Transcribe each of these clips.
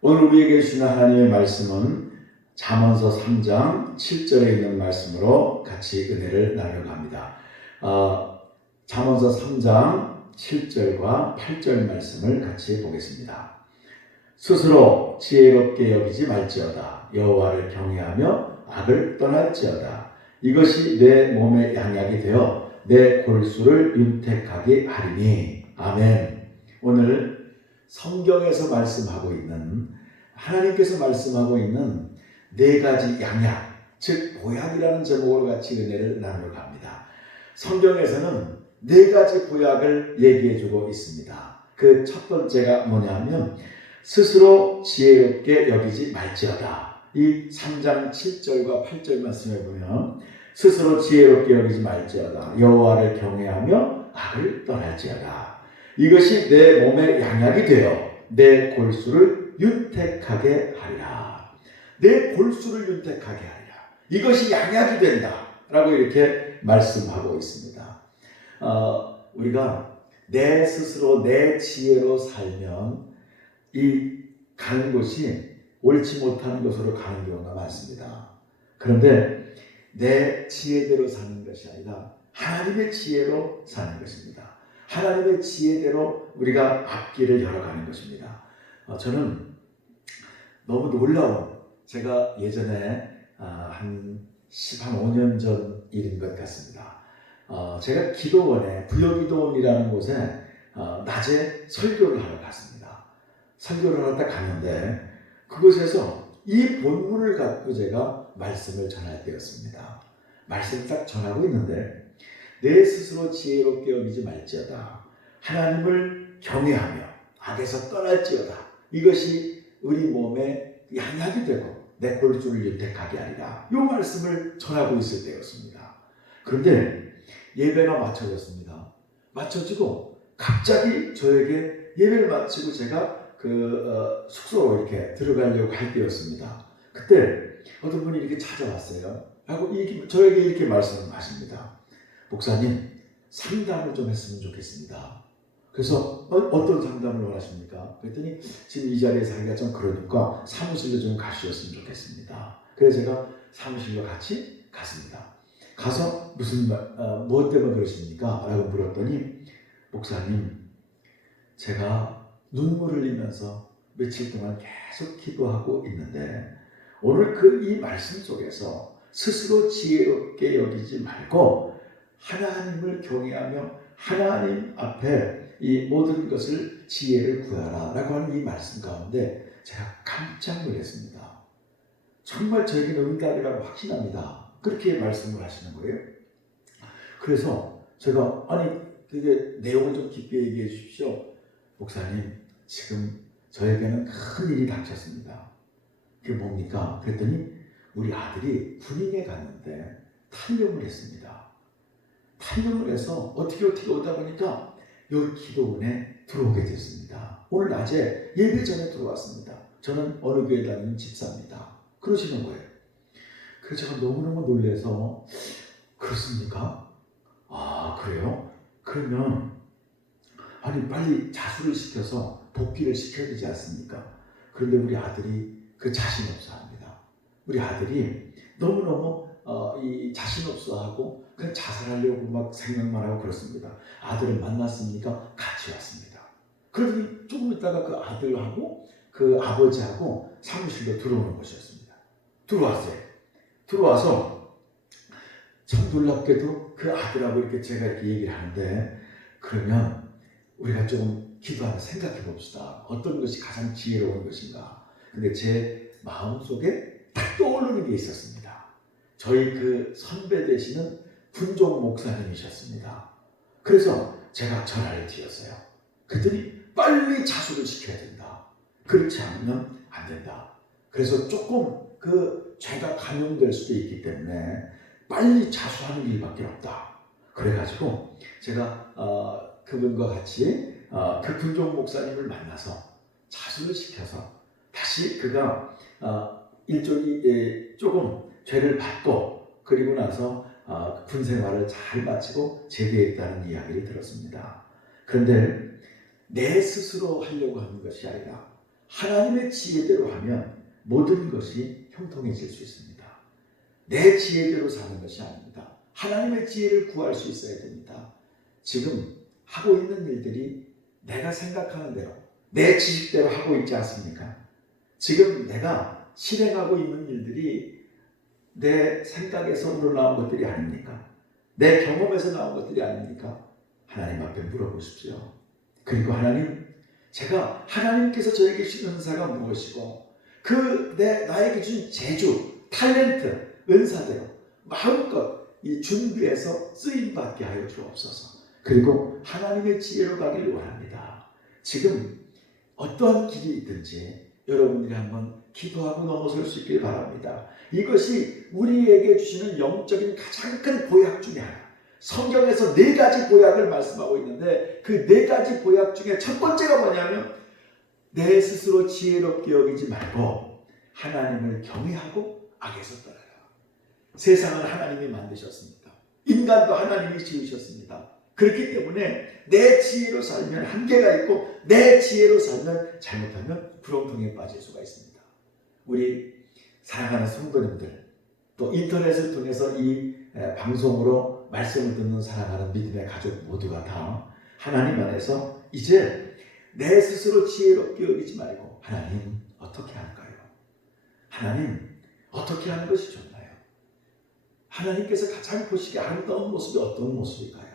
오늘 우리에게 주시는 하나님의 말씀은 잠언서 3장 7절에 있는 말씀으로 같이 은혜를 나눠갑니다. 잠언서 3장 7절과 8절 말씀을 같이 보겠습니다. 스스로 지혜롭게 여기지 말지어다. 여호와를 경외하며 악을 떠날지어다. 이것이 내 몸의 양약이 되어 내 골수를 윤택하게 하리니. 아멘. 오늘 성경에서 말씀하고 있는, 하나님께서 말씀하고 있는 네 가지 양약, 즉 보약이라는 제목으로 같이 은혜를 나누려 합니다. 성경에서는 네 가지 보약을 얘기해주고 있습니다. 그 첫 번째가 뭐냐면 스스로 지혜롭게 여기지 말지어다. 이 3장 7절과 8절 말씀에 보면 스스로 지혜롭게 여기지 말지어다. 여호와를 경외하며 악을 떠날지어다. 이것이 내 몸의 양약이 되어 내 골수를 윤택하게 하리라. 내 골수를 윤택하게 하리라. 이것이 양약이 된다 라고 이렇게 말씀하고 있습니다. 우리가 내 스스로 내 지혜로 살면 이 가는 곳이 옳지 못한 곳으로 가는 경우가 많습니다. 그런데 내 지혜대로 사는 것이 아니라 하나님의 지혜로 사는 것입니다. 하나님의 지혜대로 우리가 앞길을 열어가는 것입니다. 저는 너무 놀라운, 제가 예전에 한 5년 전 일인 것 같습니다. 제가 기도원에, 부여기도원이라는 곳에 낮에 설교를 하러 갔습니다. 설교를 하러 딱 갔는데 그곳에서 이 본문을 갖고 제가 말씀을 전할 때였습니다. 말씀을 딱 전하고 있는데 내 스스로 지혜롭게 여기지 말지어다. 하나님을 경외하며 악에서 떠날지어다. 이것이 우리 몸에 양약이 되고 내 골수를 윤택하게 하리라. 이 말씀을 전하고 있을 때였습니다. 그런데 예배가 마쳐졌습니다. 마쳐지고 갑자기 저에게 예배를 마치고 제가 숙소로 이렇게 들어가려고 할 때였습니다. 그때 어떤 분이 이렇게 찾아왔어요. 하고 저에게 이렇게 말씀을 하십니다. 목사님, 상담을 좀 했으면 좋겠습니다. 그래서 어떤 상담을 원하십니까? 그랬더니 지금 이 자리에서 하기가 좀 그러니까 사무실로 좀 가주셨으면 좋겠습니다. 그래서 제가 사무실로 같이 갔습니다. 가서 무엇 때문에 그러십니까? 라고 물었더니 목사님, 제가 눈물을 흘리면서 며칠 동안 계속 기도하고 있는데 오늘 이 말씀 속에서 스스로 지혜롭게 여기지 말고 하나님을 경외하며 하나님 앞에 이 모든 것을 지혜를 구하라 라고 하는 이 말씀 가운데 제가 깜짝 놀랐습니다. 정말 저에게는 응답이라고 확신합니다. 그렇게 말씀을 하시는 거예요. 그래서 제가 그게 내용을 좀 깊게 얘기해 주십시오. 목사님, 지금 저에게는 큰 일이 닥쳤습니다. 그게 뭡니까? 그랬더니 우리 아들이 군인에 갔는데 탈영을 했습니다. 탈영을 해서 어떻게 오다 보니까 여기 기도원에 들어오게 됐습니다. 오늘 낮에 예배 전에 들어왔습니다. 저는 어느 교회 다니는 집사입니다. 그러시는 거예요. 그래서 제가 너무너무 놀라서 그렇습니까? 그래요? 그러면 빨리 자수를 시켜서 복귀를 시켜야 되지 않습니까? 그런데 우리 아들이 그 자신 없어 합니다. 우리 아들이 너무너무 이 자신 없어 하고 그냥 자살하려고 막 생각만 하고 그렇습니다. 아들을 만났으니까 같이 왔습니다. 그러더니 조금 있다가 그 아들하고 그 아버지하고 사무실로 들어오는 것이었습니다. 들어와서 참 놀랍게도 그 아들하고 이렇게 제가 이렇게 얘기를 하는데 그러면 우리가 조금 기도하며 생각해 봅시다. 어떤 것이 가장 지혜로운 것인가. 근데 제 마음속에 딱 떠오르는 게 있었습니다. 저희 그 선배 되시는 군종 목사님이셨습니다. 그래서 제가 전화를 드렸어요. 그랬더니 빨리 자수를 시켜야 된다. 그렇지 않으면 안 된다. 그래서 조금 죄가 감염될 수도 있기 때문에 빨리 자수하는 일밖에 없다. 그래가지고 제가 그분과 같이 그 군종 목사님을 만나서 자수를 시켜서 다시 그가 일종의 조금 죄를 받고 그리고 나서 군 생활을 잘 마치고 제대했다는 이야기를 들었습니다. 그런데 내 스스로 하려고 하는 것이 아니라 하나님의 지혜대로 하면 모든 것이 형통해질 수 있습니다. 내 지혜대로 사는 것이 아닙니다. 하나님의 지혜를 구할 수 있어야 됩니다. 지금 하고 있는 일들이 내가 생각하는 대로 내 지식대로 하고 있지 않습니까? 지금 내가 실행하고 있는 일들이 내 생각에서 우러나온 것들이 아닙니까? 내 경험에서 나온 것들이 아닙니까? 하나님 앞에 물어보십시오. 그리고 하나님, 제가 하나님께서 저에게 주신 은사가 무엇이고 나에게 주신 재주, 탤런트, 은사대로 마음껏 이 준비해서 쓰임받게 하여 주옵소서. 그리고 하나님의 지혜로 가기를 원합니다. 지금 어떠한 길이 있든지 여러분들이 한번 기도하고 넘어설 수 있길 바랍니다. 이것이 우리에게 주시는 영적인 가장 큰 보약 중에 하나. 성경에서 4가지 보약을 말씀하고 있는데 그 4가지 보약 중에 첫 번째가 뭐냐면 내 스스로 지혜롭게 여기지 말고 하나님을 경외하고 악에서 떠나라. 세상은 하나님이 만드셨습니다. 인간도 하나님이 지으셨습니다. 그렇기 때문에 내 지혜로 살면 한계가 있고 내 지혜로 살면 잘못하면 구렁텅이에 빠질 수가 있습니다. 우리 사랑하는 성도님들, 또 인터넷을 통해서 이 방송으로 말씀을 듣는 사랑하는 믿음의 가족 모두가 다 하나님 안에서 이제 내 스스로 지혜롭게 여기지 말고 하나님 어떻게 할까요? 하나님 어떻게 하는 것이 좋나요? 하나님께서 가장 보시기에 아름다운 모습이 어떤 모습일까요?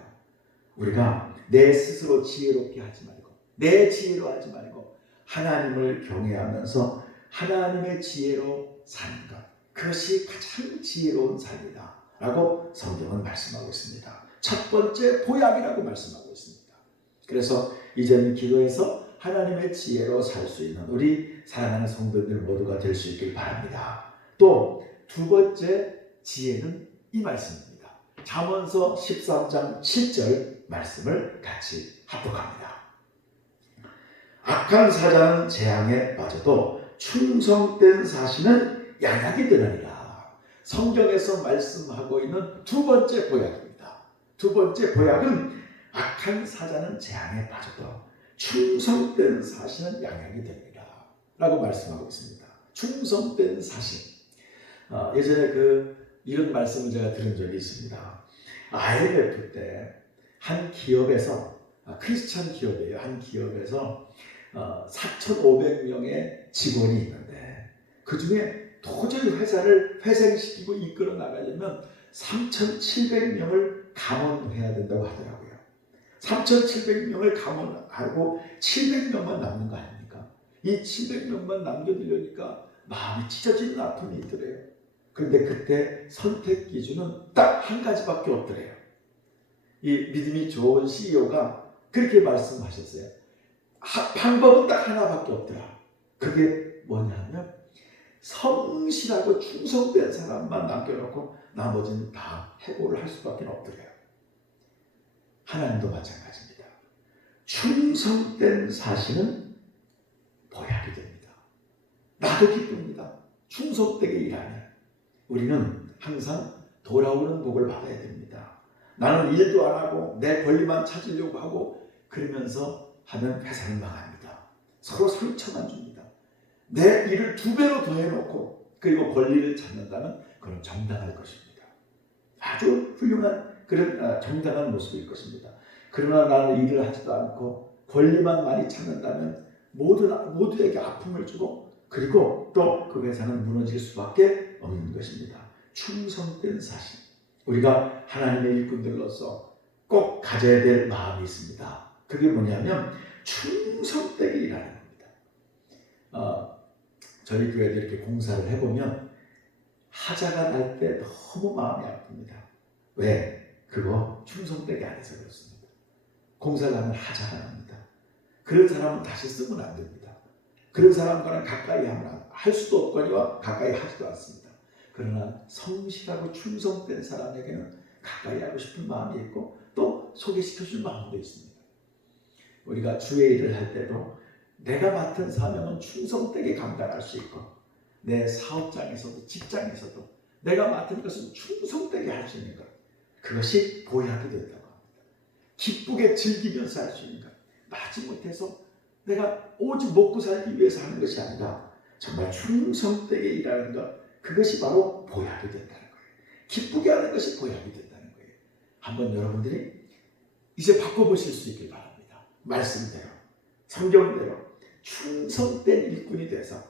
우리가 내 스스로 지혜롭게 하지 말고 내 지혜로 하지 말고 하나님을 경외하면서 하나님의 지혜로 사는 것, 그것이 가장 지혜로운 삶이다 라고 성경은 말씀하고 있습니다. 첫 번째 보약이라고 말씀하고 있습니다. 그래서 이제는 기도해서 하나님의 지혜로 살 수 있는 우리 사랑하는 성도들 모두가 될 수 있길 바랍니다. 또 두 번째 지혜는 이 말씀입니다. 잠언서 13장 7절 말씀을 같이 합독합니다. 악한 사자는 재앙에 빠져도 충성된 사신은 양약이 되느니라. 성경에서 말씀하고 있는 두 번째 보약입니다. 두 번째 보약은 악한 사자는 재앙에 빠져도 충성된 사신은 양약이 되느니라 라고 말씀하고 있습니다. 충성된 사신. 예전에 이런 말씀을 제가 들은 적이 있습니다. IMF 때 한 기업에서, 크리스찬 기업이에요. 한 기업에서 4,500명의 직원이 있는데 그 중에 도저히 회사를 회생시키고 이끌어 나가려면 3,700명을 감원해야 된다고 하더라고요. 3,700명을 감원하고 700명만 남는 거 아닙니까? 이 700명만 남겨두려니까 마음이 찢어지는 아픔이 있더래요. 그런데 그때 선택 기준은 딱 한 가지밖에 없더래요. 이 믿음이 좋은 CEO가 그렇게 말씀하셨어요. 방법은 딱 하나밖에 없더라. 그게 뭐냐면 성실하고 충성된 사람만 남겨놓고 나머지는 다 해고를 할 수밖에 없더래요. 하나님도 마찬가지입니다. 충성된 사신은 보약이 됩니다. 나도 기쁩니다. 충성되게 일하면 우리는 항상 돌아오는 복을 받아야 됩니다. 나는 일도 안 하고 내 권리만 찾으려고 하고 그러면서 하면 회사는 망합니다. 서로 상처만 줍니다. 내 일을 2배로 더해놓고 그리고 권리를 찾는다면 그건 정당할 것입니다. 아주 훌륭한 그런 정당한 모습일 것입니다. 그러나 나는 일을 하지도 않고 권리만 많이 찾는다면 모두에게 아픔을 주고 그리고 또 그 회사는 무너질 수밖에 없는 것입니다. 충성된 사신. 우리가 하나님의 일꾼들로서 꼭 가져야 될 마음이 있습니다. 그게 뭐냐면 충성되게 일하는 겁니다. 저희 교회도 이렇게 공사를 해보면 하자가 날 때 너무 마음이 아픕니다. 왜? 그거 충성되게 안 해서 그렇습니다. 공사를 하면 하자가 납니다. 그런 사람은 다시 쓰면 안 됩니다. 그런 사람과는 가까이 하면 할 수도 없거니와 가까이 하지도 않습니다. 그러나 성실하고 충성된 사람에게는 가까이 하고 싶은 마음이 있고 또 소개시켜줄 마음도 있습니다. 우리가 주의 일을 할 때도 내가 맡은 사명은 충성되게 감당할 수 있고 내 사업장에서도 직장에서도 내가 맡은 것은 충성되게 할 수 있는 것, 그것이 보약이 된다고 합니다. 기쁘게 즐기면서 할 수 있는 것, 마지못해서 내가 오직 먹고 살기 위해서 하는 것이 아니라 정말 충성되게 일하는 것, 그것이 바로 보약이 된다는 거예요. 기쁘게 하는 것이 보약이 된다는 거예요. 한번 여러분들이 이제 바꿔보실 수 있길 바랍니다. 말씀대로, 성경대로 충성된 일꾼이 돼서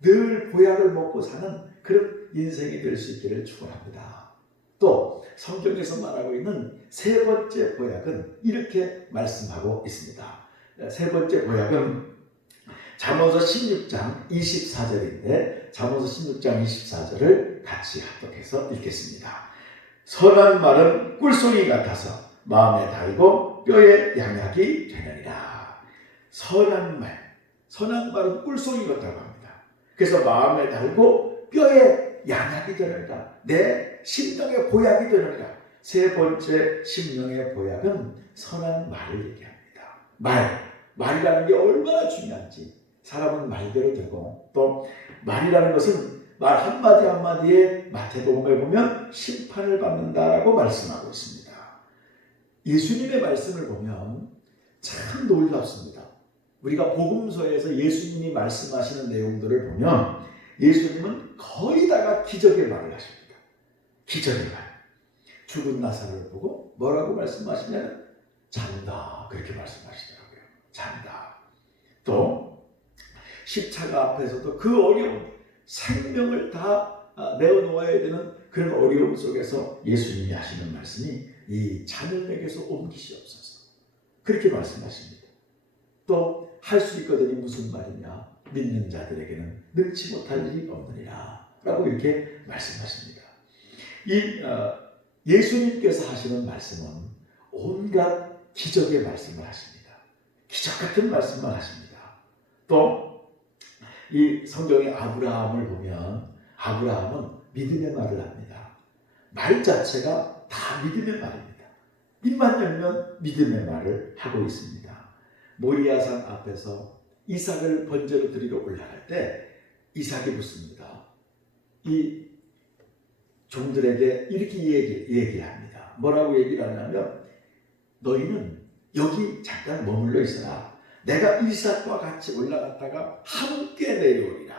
늘 보약을 먹고 사는 그런 인생이 될 수 있기를 축원합니다. 또 성경에서 말하고 있는 세 번째 보약은 이렇게 말씀하고 있습니다. 세 번째 보약은 잠언서 16장 24절인데 잠언서 16장 24절을 같이 합독해서 읽겠습니다. 선한 말은 꿀송이 같아서 마음에 달고 뼈에 양약이 되느니라. 선한 말은 꿀송이 같다고 합니다. 그래서 마음에 달고 뼈에 양약이 되느니라. 내 심령의 보약이 되느니라. 세 번째 심령의 보약은 선한 말을 얘기합니다. 말이라는 게 얼마나 중요한지 사람은 말대로 되고, 또 말이라는 것은 말 한마디 한마디에 마태복음에 보면 심판을 받는다라고 말씀하고 있습니다. 예수님의 말씀을 보면 참 놀랍습니다. 우리가 복음서에서 예수님이 말씀하시는 내용들을 보면 예수님은 거의 다가 기적의 말을 하십니다. 기적의 말. 죽은 나사로를 보고 뭐라고 말씀하시냐면 잔다, 그렇게 말씀하시더라고요. 잔다. 또 십자가 앞에서도 그 어려움, 생명을 다 내어놓아야 되는 그런 어려움 속에서 예수님이 하시는 말씀이 이 잔을 내게서 옮기시옵소서, 그렇게 말씀하십니다. 또 할 수 있거든이 무슨 말이냐, 믿는 자들에게는 능치 못할 일이 없느니라 라고 이렇게 말씀하십니다. 이 예수님께서 하시는 말씀은 온갖 기적의 말씀을 하십니다. 기적 같은 말씀만 하십니다. 또 이 성경의 아브라함을 보면 아브라함은 믿음의 말을 합니다. 말 자체가 다 믿음의 말입니다. 입만 열면 믿음의 말을 하고 있습니다. 모리아산 앞에서 이삭을 번제로 드리러 올라갈 때 이삭이 묻습니다. 이 종들에게 이렇게 얘기합니다. 뭐라고 얘기를 하냐면 너희는 여기 잠깐 머물러 있어라. 내가 이삭과 같이 올라갔다가 함께 내려오리라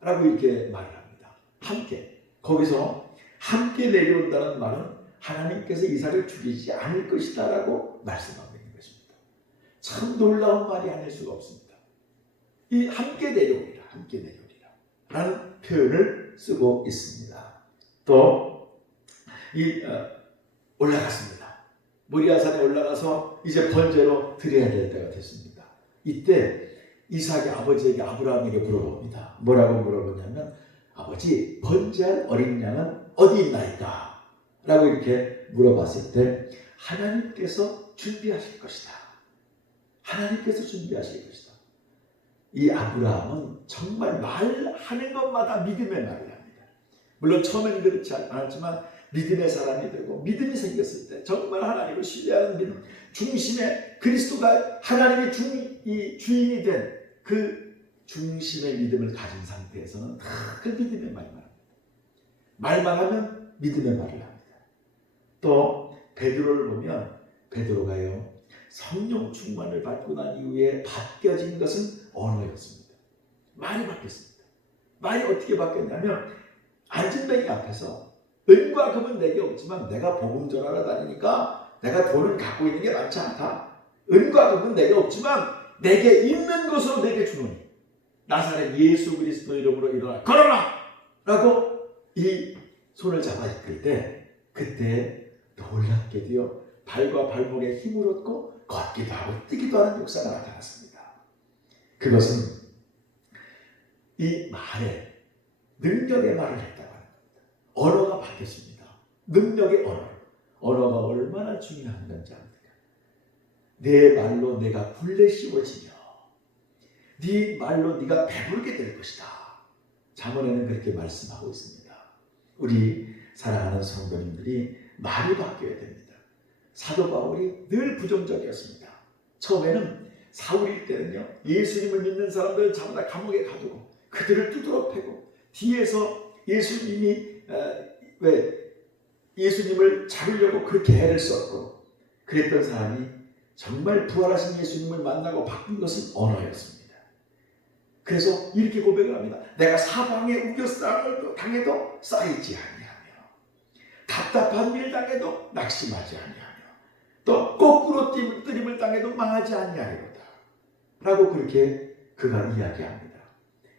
라고 이렇게 말을 합니다. 함께. 거기서 함께 내려온다는 말은 하나님께서 이삭을 죽이지 않을 것이다 라고 말씀하고 있는 것입니다. 참 놀라운 말이 아닐 수가 없습니다. 이 함께 내려오리라, 함께 내려오리라 라는 표현을 쓰고 있습니다. 또 올라갔습니다. 모리아산에 올라가서 이제 번제로 드려야 될 때가 됐습니다. 이때 이삭이 아버지에게, 아브라함에게 물어봅니다. 뭐라고 물어보냐면 아버지, 번제할 어린 양은 어디 있나이까? 라고 이렇게 물어봤을 때 하나님께서 준비하실 것이다. 하나님께서 준비하실 것이다. 이 아브라함은 정말 말하는 것마다 믿음의 말을 합니다. 물론 처음에는 그렇지 않았지만 믿음의 사람이 되고 믿음이 생겼을 때 정말 하나님을 신뢰하는 믿음, 중심에 그리스도가 하나님의 주인이 된 그 중심의 믿음을 가진 상태에서는 다 그 믿음의 말만 합니다. 말만 하면 믿음의 말을 합니다. 또 베드로를 보면 베드로가요, 성령 충만을 받고 난 이후에 바뀌어진 것은 언어였습니다. 말이 바뀌었습니다. 말이 어떻게 바뀌었냐면 안진뱅이 앞에서 은과 금은 내게 없지만 내가 복음 전하러 다니니까 내가 돈을 갖고 있는 게 많지 않다. 은과 금은 내게 없지만 내게 있는 것으로 내게 주노니 나사렛 예수 그리스도 이름으로 일어나 걸어라! 라고 이 손을 잡아 이끌 때 그때 놀랍게 되어 발과 발목에 힘을 얻고 걷기도 하고 뛰기도 하는 역사가 나타났습니다. 그것은 이 말에 능력의 말을 했다고 하는 겁니다. 언어가 바뀌었습니다. 능력의 언어가 얼마나 중요한 건지 압니까? 내 말로 내가 굴레 씌워지며 네 말로 네가 배부르게 될 것이다. 잠언에는 그렇게 말씀하고 있습니다. 우리 사랑하는 성도님들이 말이 바뀌어야 됩니다. 사도 바울이 늘 부정적이었습니다. 처음에는 사울일 때는요, 예수님을 믿는 사람들을 잡아다 감옥에 가두고 그들을 두드러 패고 뒤에서 예수님을 잡으려고 그렇게 애를 썼고 그랬던 사람이 정말 부활하신 예수님을 만나고 바뀐 것은 언어였습니다. 그래서 이렇게 고백을 합니다. 내가 사방에 우겨싸움을 당해도 쌓이지 아니하며 답답한 일 당해도 낙심하지 아니하며 또 거꾸로 뜨림을 당해도 망하지 아니하리로다 라고 그렇게 그가 이야기합니다.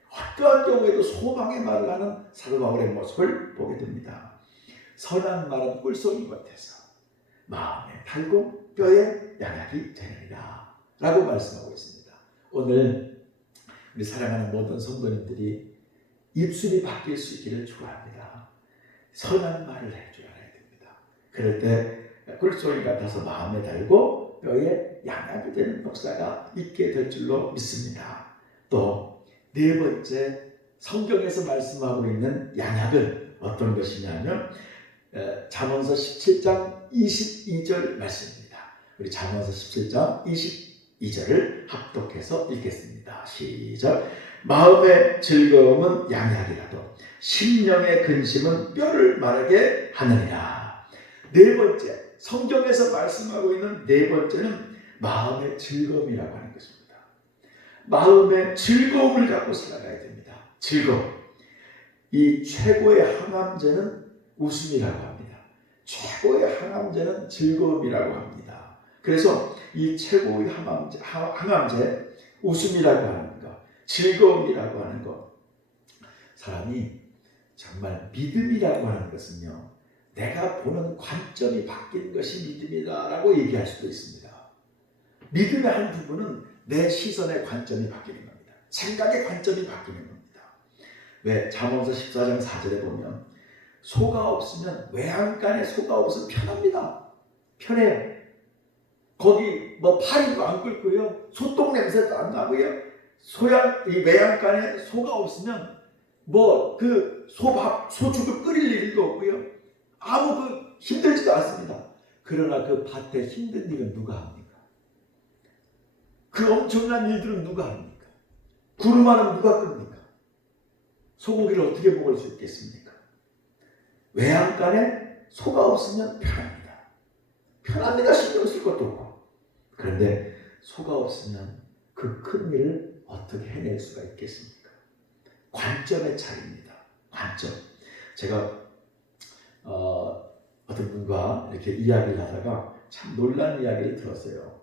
어떠한 경우에도 소망의 말을 하는 사도 바울의 모습을 보게 됩니다. 선한 말은 꿀송이 같아서 마음에 달고 뼈에 양약이 되느니라 라고 말씀하고 있습니다. 오늘 우리 사랑하는 모든 성도님들이 입술이 바뀔 수 있기를 축원합니다. 선한 말을 해줘야 됩니다. 그럴 때 꿀송이 같아서 마음에 달고 뼈에 양약이 되는 역사가 있게 될 줄로 믿습니다. 또 네 번째, 성경에서 말씀하고 있는 양약은 어떤 것이냐면 잠언서 17장 22절 말씀입니다. 우리 잠언서 17장 22절을 합독해서 읽겠습니다. 시작. 마음의 즐거움은 양약이라도 심령의 근심은 뼈를 마르게 하느니라. 네 번째, 성경에서 말씀하고 있는 네 번째는 마음의 즐거움이라고 하는 것입니다. 마음의 즐거움을 갖고 살아가야 됩니다. 즐거움. 이 최고의 항암제는 웃음이라고 합니다. 최고의 항암제는 즐거움이라고 합니다. 그래서 이 최고의 항암제, 웃음이라고 하는 것, 즐거움이라고 하는 것, 사람이 정말 믿음이라고 하는 것은요, 내가 보는 관점이 바뀌는 것이 믿음이다라고 얘기할 수도 있습니다. 믿음의 한 부분은 내 시선의 관점이 바뀌는 겁니다. 생각의 관점이 바뀌는 겁니다. 왜? 잠언서 14장 4절에 보면 소가 없으면, 외양간에 소가 없으면 편합니다. 편해요. 거기 뭐 파리도 안 끓고요, 소똥 냄새도 안 나고요, 이 외양간에 소가 없으면 뭐 그 소밥, 소죽을 끓일 일도 없고요, 아무 힘들지도 않습니다. 그러나 그 밭에 힘든 일은 누가 합니까? 그 엄청난 일들은 누가 합니까? 구름하는 누가 끕니까? 소고기를 어떻게 먹을 수 있겠습니까? 외양간에 소가 없으면 편합니다. 편합니다. 신경 쓸 것도 없고. 그런데 소가 없으면 그 큰 일을 어떻게 해낼 수가 있겠습니까? 관점의 차이입니다. 관점. 제가 어떤 분과 이렇게 이야기를 하다가 참 놀라운 이야기를 들었어요.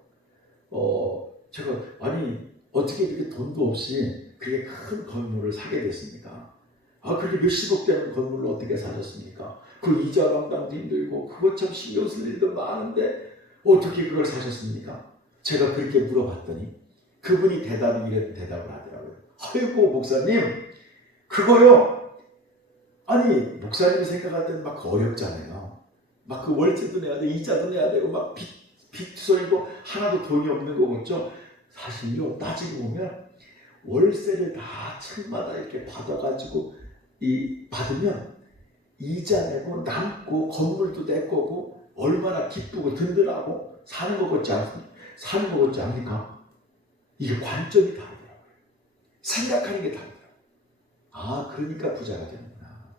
제가 아니 어떻게 이렇게 돈도 없이 그렇게 큰 건물을 사게 됐습니까? 그렇게 몇십억 되는 건물을 어떻게 사셨습니까? 그 이자 감당도 힘들고 그것 참 신경 쓸 일도 많은데 어떻게 그걸 사셨습니까? 제가 그렇게 물어봤더니 그분이 이런 대답을 하더라고요. 아이고 목사님, 그거요, 아니 목사님이 생각할 때는 막 어렵잖아요. 막 그 월세도 내야 돼, 이자도 내야 되고 막 빚 쏘이고 하나도 돈이 없는 거겠죠. 사실요, 따지고 보면 월세를 다 층마다 이렇게 받아가지고 받으면 이자 내고 남고 건물도 내 거고 얼마나 기쁘고 든든하고 사는 것 같지 않습니까? 이게 관점이 다르더라고요. 생각하는 게 다르더라고요. 그러니까 부자가 되는구나.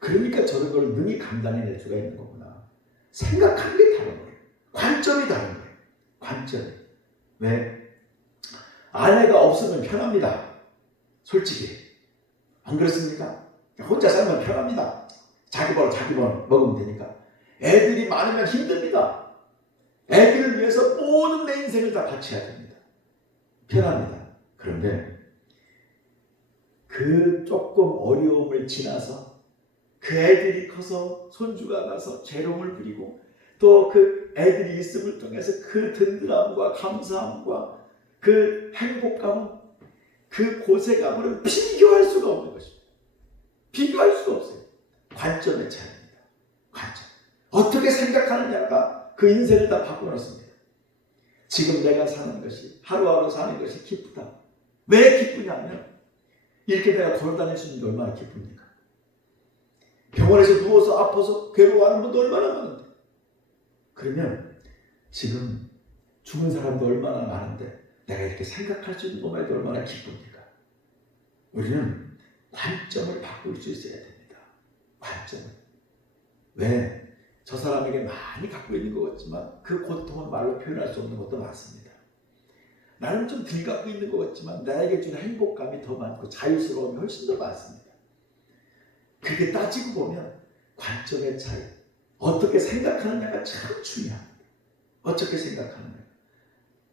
그러니까 저런 걸 능히 감당해낼 수가 있는 거구나. 생각하는 게 다른 거예요. 관점이 다른 거예요. 관점이. 왜? 아내가 없으면 편합니다. 솔직히. 안 그렇습니까? 혼자 살면 편합니다. 자기 번 먹으면 되니까. 애들이 많으면 힘듭니다. 애들을 위해서 모든 내 인생을 다 바쳐야 됩니다. 편합니다. 그런데 그 조금 어려움을 지나서 그 애들이 커서 손주가 나서 재롱을 부리고 또 그 애들이 있음을 통해서 그 든든함과 감사함과 그 행복감은, 그 고세감을 비교할 수가 없는 것입니다. 비교할 수가 없어요. 관점의 차이입니다. 관점. 어떻게 생각하느냐가 그 인생을 다 바꿔놓습니다. 지금 내가 사는 것이, 하루하루 사는 것이 기쁘다. 왜 기쁘냐면 이렇게 내가 걸어다닐 수 있는 게 얼마나 기쁩니까? 병원에서 누워서 아파서 괴로워하는 분도 얼마나 많은데, 그러면 지금 죽은 사람도 얼마나 많은데 내가 이렇게 생각할 수 있는 것만 해도 얼마나 기쁩니까? 우리는 관점을 바꿀 수 있어야 됩니다. 관점을. 왜? 저 사람에게 많이 갖고 있는 것 같지만 그 고통은 말로 표현할 수 없는 것도 많습니다. 나는 좀 덜 갖고 있는 것 같지만 나에게 주는 행복감이 더 많고 자유스러움이 훨씬 더 많습니다. 그렇게 따지고 보면 관점의 차이, 어떻게 생각하느냐가 참 중요합니다. 어떻게 생각하느냐.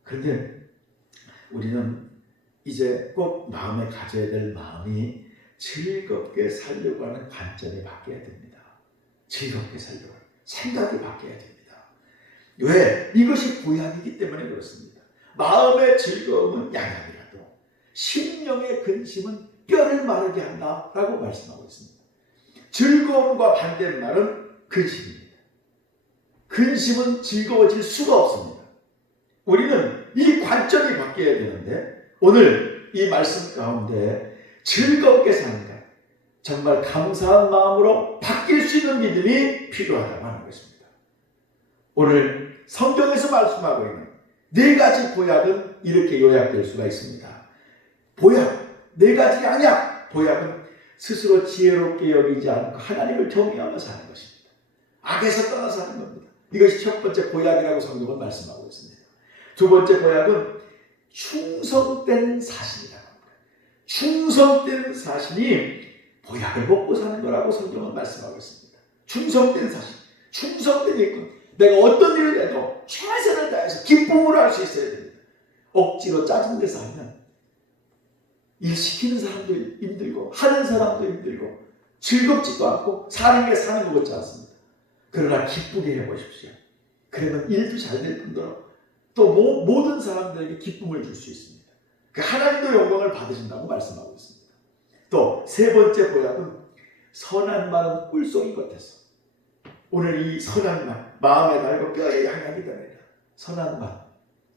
그런데 우리는 이제 꼭 마음에 가져야 될 마음이 즐겁게 살려고 하는 관점이 바뀌어야 됩니다. 즐겁게 살려고 하는 생각이 바뀌어야 됩니다. 왜? 이것이 보약이기 때문에 그렇습니다. 마음의 즐거움은 양약이라도 심령의 근심은 뼈를 마르게 한다라고 말씀하고 있습니다. 즐거움과 반대말은 근심입니다. 근심은 즐거워질 수가 없습니다. 우리는 이 관점이 바뀌어야 되는데 오늘 이 말씀 가운데 즐겁게 사는 것, 정말 감사한 마음으로 바뀔 수 있는 믿음이 필요하다고 하는 것입니다. 오늘 성경에서 말씀하고 있는 네 가지 보약은 이렇게 요약될 수가 있습니다. 보약, 네 가지 양약. 보약은 스스로 지혜롭게 여기지 않고 하나님을 경외하며 사는 것입니다. 악에서 떠나서 사는 겁니다. 이것이 첫 번째 보약이라고 성경은 말씀하고 있습니다. 두 번째 보약은 충성된 사신이라고 합니다. 충성된 사신이 보약을 먹고 사는 거라고 성경은 말씀하고 있습니다. 충성된 사신, 충성된 일꾼. 내가 어떤 일을 해도 최선을 다해서 기쁨으로 할 수 있어야 됩니다. 억지로 짜증내서 하면 일 시키는 사람도 힘들고 하는 사람도 힘들고 즐겁지도 않고 사는 게 사는 것 같지 않습니다. 그러나 기쁘게 해보십시오. 그러면 일도 잘 될 뿐더러 또 모든 사람들에게 기쁨을 줄 수 있습니다. 그 하나님도 영광을 받으신다고 말씀하고 있습니다. 또 세 번째 보약은 선한 말은 꿀송이 같아서 오늘 이 선한 말, 마음에 달고 뼈에 양약이 됩니다. 선한 말,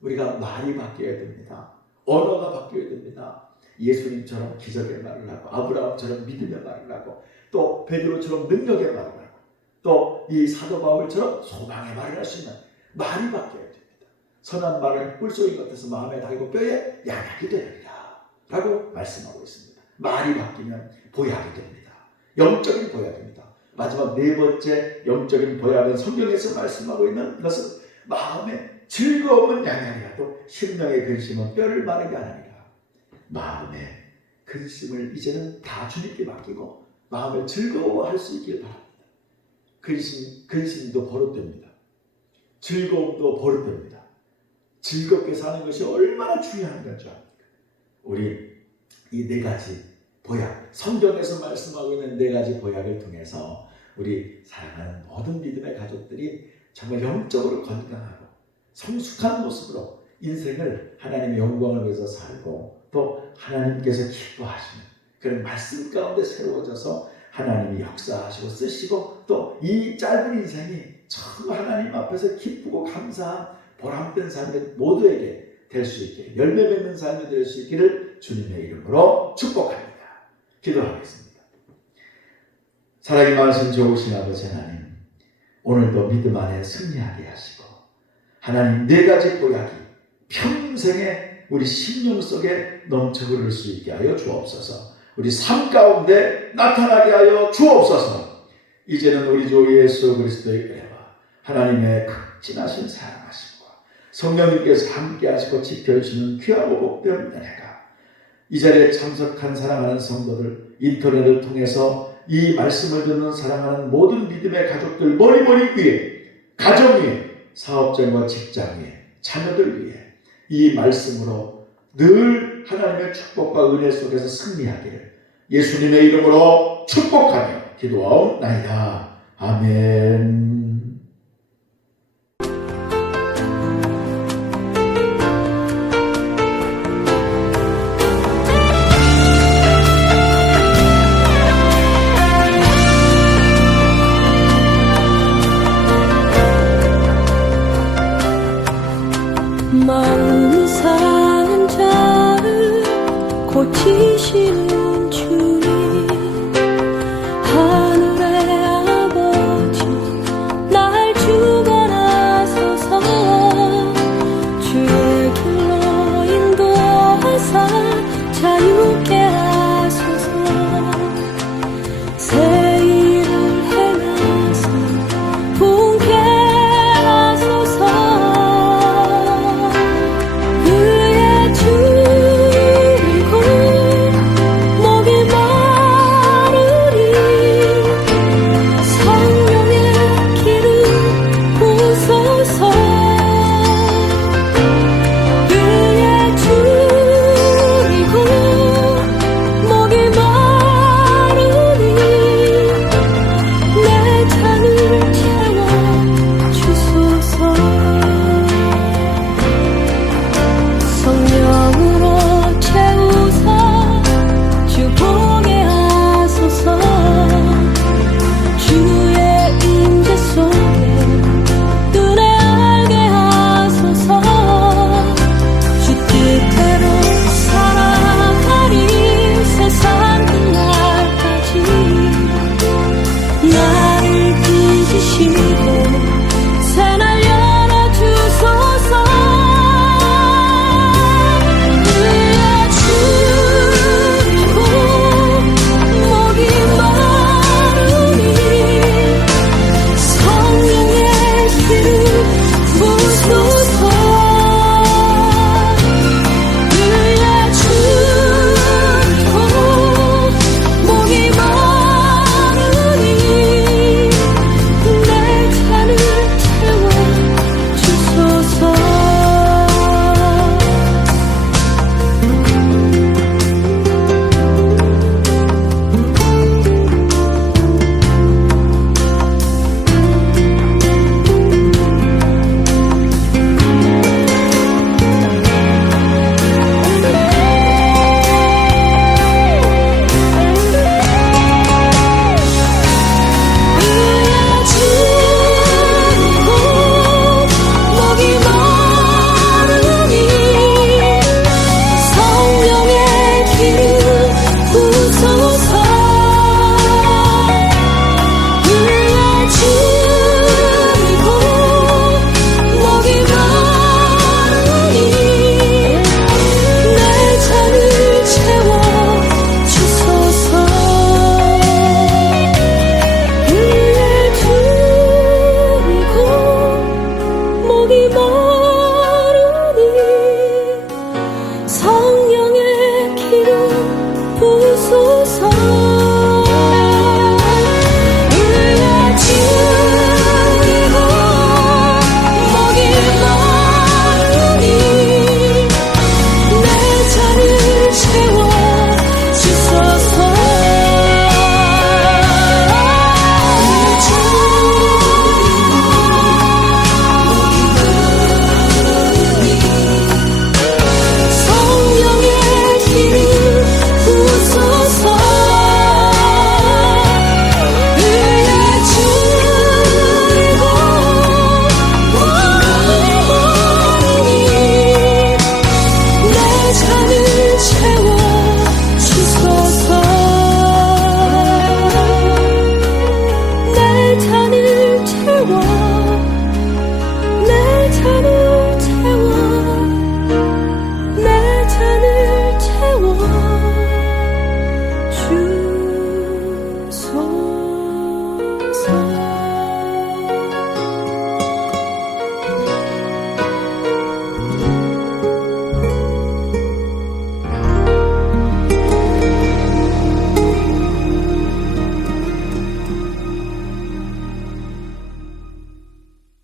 우리가 말이 바뀌어야 됩니다. 언어가 바뀌어야 됩니다. 예수님처럼 기적의 말을 하고 아브라함처럼 믿음의 말을 하고 또 베드로처럼 능력의 말을 하고 또 이 사도 바울처럼 소망의 말을 할 수 있는 말이 바뀌어야 됩니다. 선한 말은 꿀송이 같아서 마음에 달고 뼈에 양약이 되리라 라고 말씀하고 있습니다. 말이 바뀌면 보약이 됩니다. 영적인 보약입니다. 마지막 네 번째 영적인 보약은 성경에서 말씀하고 있는 것은 마음의 즐거움은 양약이라도 심령의 근심은 뼈를 마르게 하느니라. 마음의 근심을 이제는 다 주님께 맡기고 마음을 즐거워할 수 있길 바랍니다. 근심도 버릇됩니다. 즐거움도 버릇됩니다. 즐겁게 사는 것이 얼마나 중요한 건지 압니까? 우리 이 네 가지 보약, 성경에서 말씀하고 있는 네 가지 보약을 통해서 우리 사랑하는 모든 믿음의 가족들이 정말 영적으로 건강하고 성숙한 모습으로 인생을 하나님의 영광을 위해서 살고 또 하나님께서 기뻐하시는 그런 말씀 가운데 새로워져서 하나님이 역사하시고 쓰시고 또 이 짧은 인생이 참 하나님 앞에서 기쁘고 감사한 보람된 삶이 모두에게 될 수 있게 열매 맺는 삶이 될 수 있기를 주님의 이름으로 축복합니다. 기도하겠습니다. 사랑이 많으신 좋으신 아버지 하나님, 오늘도 믿음 안에 승리하게 하시고 하나님 네 가지 보약이 평생에 우리 심령 속에 넘쳐 흐를 수 있게 하여 주옵소서. 우리 삶 가운데 나타나게 하여 주옵소서. 이제는 우리 주 예수 그리스도의 은혜와 하나님의 극진하신 사랑하심과 성령님께서 함께 하시고 지켜주시는 귀하고 복된 은혜가 이 자리에 참석한 사랑하는 성도들, 인터넷을 통해서 이 말씀을 듣는 사랑하는 모든 믿음의 가족들 머리머리 위에, 가정 위에, 사업장과 직장 위에, 자녀들 위에 이 말씀으로 늘 하나님의 축복과 은혜 속에서 승리하기를 예수님의 이름으로 축복하며 기도하옵나이다. 아멘. 마음 상한 자를 고치시는 주님, 하늘의 아버지 주소서